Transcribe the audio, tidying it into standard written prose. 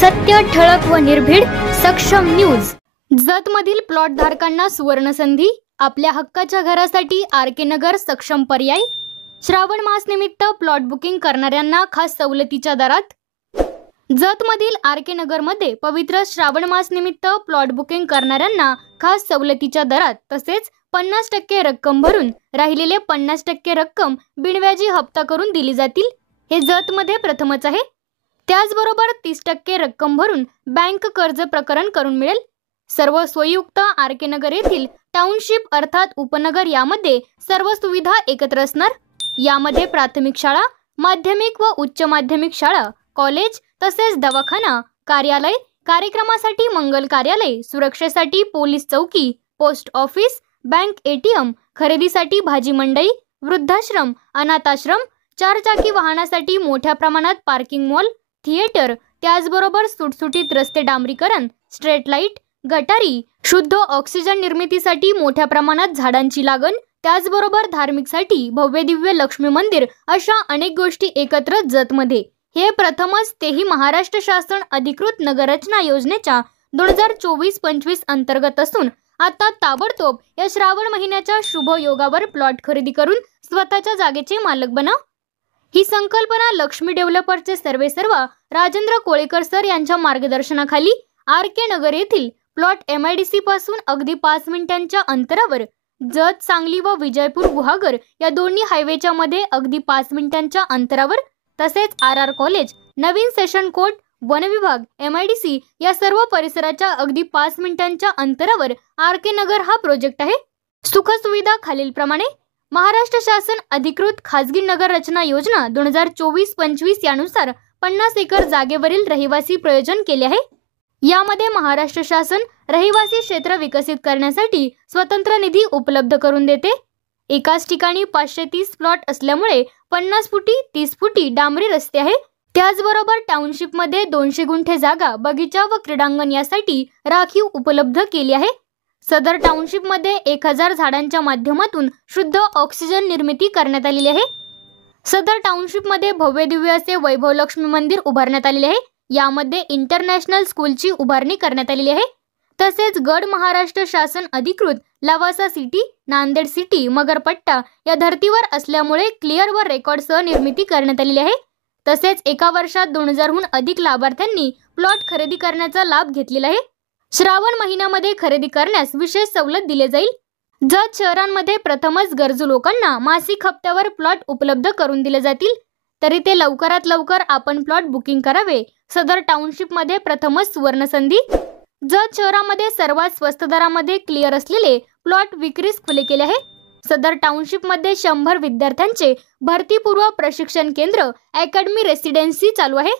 सत्य, ठळक व निर्भीड, सक्षम न्यूज। जतमधील प्लॉट धारकांना सुवर्ण संधी, आपल्या हक्काच्या घरासाठी आरके नगर सक्षम पर्याय। श्रावण मास निमित्त प्लॉट बुकिंग करणाऱ्यांना खास सवलतीच्या दरात। जतमधील आरके नगर मध्ये पवित्र श्रावण मास निमित्त प्लॉट बुकिंग करणाऱ्यांना खास सवलतीच्या दरात तसेच 50% रक्कम भरून राहिलेले 50% रक्कम बिनव्याजी हप्ता करून दिली जातील। हे जतमध्ये प्रथमच आहे। त्याचबरोबर 30% रक्कम भरून बँक कर्ज प्रकरण करून मिळेल। सर्व सोयीयुक्त आरके नगर येथील टाउनशिप अर्थात उपनगर यामध्ये सर्व सुविधा एकत्र असणार। यामध्ये प्राथमिक शाळा, माध्यमिक व उच्च माध्यमिक शाळा, कॉलेज तसेच दवाखाना, कार्यालय, कार्यक्रमासाठी मंगल कार्यालय, सुरक्षेसाठी पोलीस चौकी, पोस्ट ऑफिस, बँक, एटीएम, खरेदीसाठी भाजी मंडई, वृद्धाश्रम, अनाथाश्रम, चारचाकी वाहनासाठी मोठ्या प्रमाणात पार्किंग मॉल, थिएटर, त्याचबरोबर सुटसुटीत रस्ते डांबरीकरण, स्ट्रीट लाईट, गटारी, शुद्ध ऑक्सिजन निर्मितीसाठी मोठ्या प्रमाणात झाडांची लागण, त्याचबरोबर धार्मिकसाठी भव्य दिव्य लक्ष्मी मंदिर अशा अनेक गोष्टी एकत्र जतमध्ये। हे प्रथमच तेही महाराष्ट्र शासन अधिकृत नगररचना योजनेच्या 2024-25 अंतर्गत असून आता ताबडतोब या श्रावण महिन्याच्या शुभ योगावर प्लॉट खरेदी करून स्वतःच्या जागेचे मालक बना। ही संकल्पना लक्ष्मी डेव्हलपर्सचे सर्वेसर्वा राजेंद्र कोळेकर सर यांच्या मार्गदर्शनाखाली आरके नगर येथील प्लॉट MIDC पासून अगदी 5 मिनिटांच्या अंतरावर, जत, सांगली व विजयपूर गुहागर या दोन्ही हायवेच्या मध्ये अगदी 5 मिनिटांच्या अंतरावर, तसेच RR कॉलेज, नवीन सेशन कोर्ट, वन विभाग, MIDC या सर्व परिसराच्या अगदी 5 मिनिटांच्या अंतरावर आरके नगर हा प्रोजेक्ट आहे। सुखसुविधा खालील प्रमाणे। महाराष्ट्र शासन अधिकृत खाजगी नगर रचना योजना 2024-25 यानुसार 50 एकर जागेवरील रहिवासी प्रयोजन केले आहे। यामध्ये महाराष्ट्र शासन रहिवासी क्षेत्र विकसित करण्यासाठी स्वतंत्र निधी उपलब्ध करून देते। एकाच ठिकाणी 530 प्लॉट असल्यामुळे 50 फुटी 30 फुटी डांबरी रस्ते आहे। त्याचबरोबर टाउनशिप मध्ये 200 गुंठे जागा बगीचा व क्रीडांगण यासाठी राखीव उपलब्ध केली आहे। सदर टाउनशिप मध्ये 1000 झाडांच्या माध्यमातून शुद्ध ऑक्सिजन निर्मिती करण्यात आलेली आहे। सदर टाउनशिप मध्ये भव्य दिव्य असे वैभव लक्ष्मी मंदिर उभारण्यात आलेले आहे। यामध्ये इंटरनॅशनल स्कूलची उभारणी करण्यात आलेली आहे। तसेच गड महाराष्ट्र शासन अधिकृत लवासा सिटी, नांदेड सिटी, मगरपट्टा या धर्तीवर असल्यामुळे क्लिअर व रेकॉर्ड सह निर्मिती करण्यात आलेली आहे। तसेच एका वर्षात 2000हून अधिक लाभार्थ्यांनी प्लॉट खरेदी करण्याचा लाभ घेतलेला आहे। श्रावण महिन्यामध्ये खरेदी करण्यास विशेष सवलत दिली जाईल। जत शहरांमध्ये प्रथमच गरजू लोकांना मासिक हप्त्यावर प्लॉट उपलब्ध करून दिले जातील, तरी ते लवकरात लवकर आपण प्लॉट बुकिंग करावे। सदर टाउनशिप मध्ये प्रथमच सुवर्ण संधी। जत शहरामध्ये सर्वात स्वस्त दरामध्ये क्लिअर असलेले प्लॉट विक्रीस खुले केले आहे। सदर टाउनशिप मध्ये 100 विद्यार्थ्यांचे भरतीपूर्व प्रशिक्षण केंद्र, अकॅडमी, रेसिडेन्सी चालू आहे।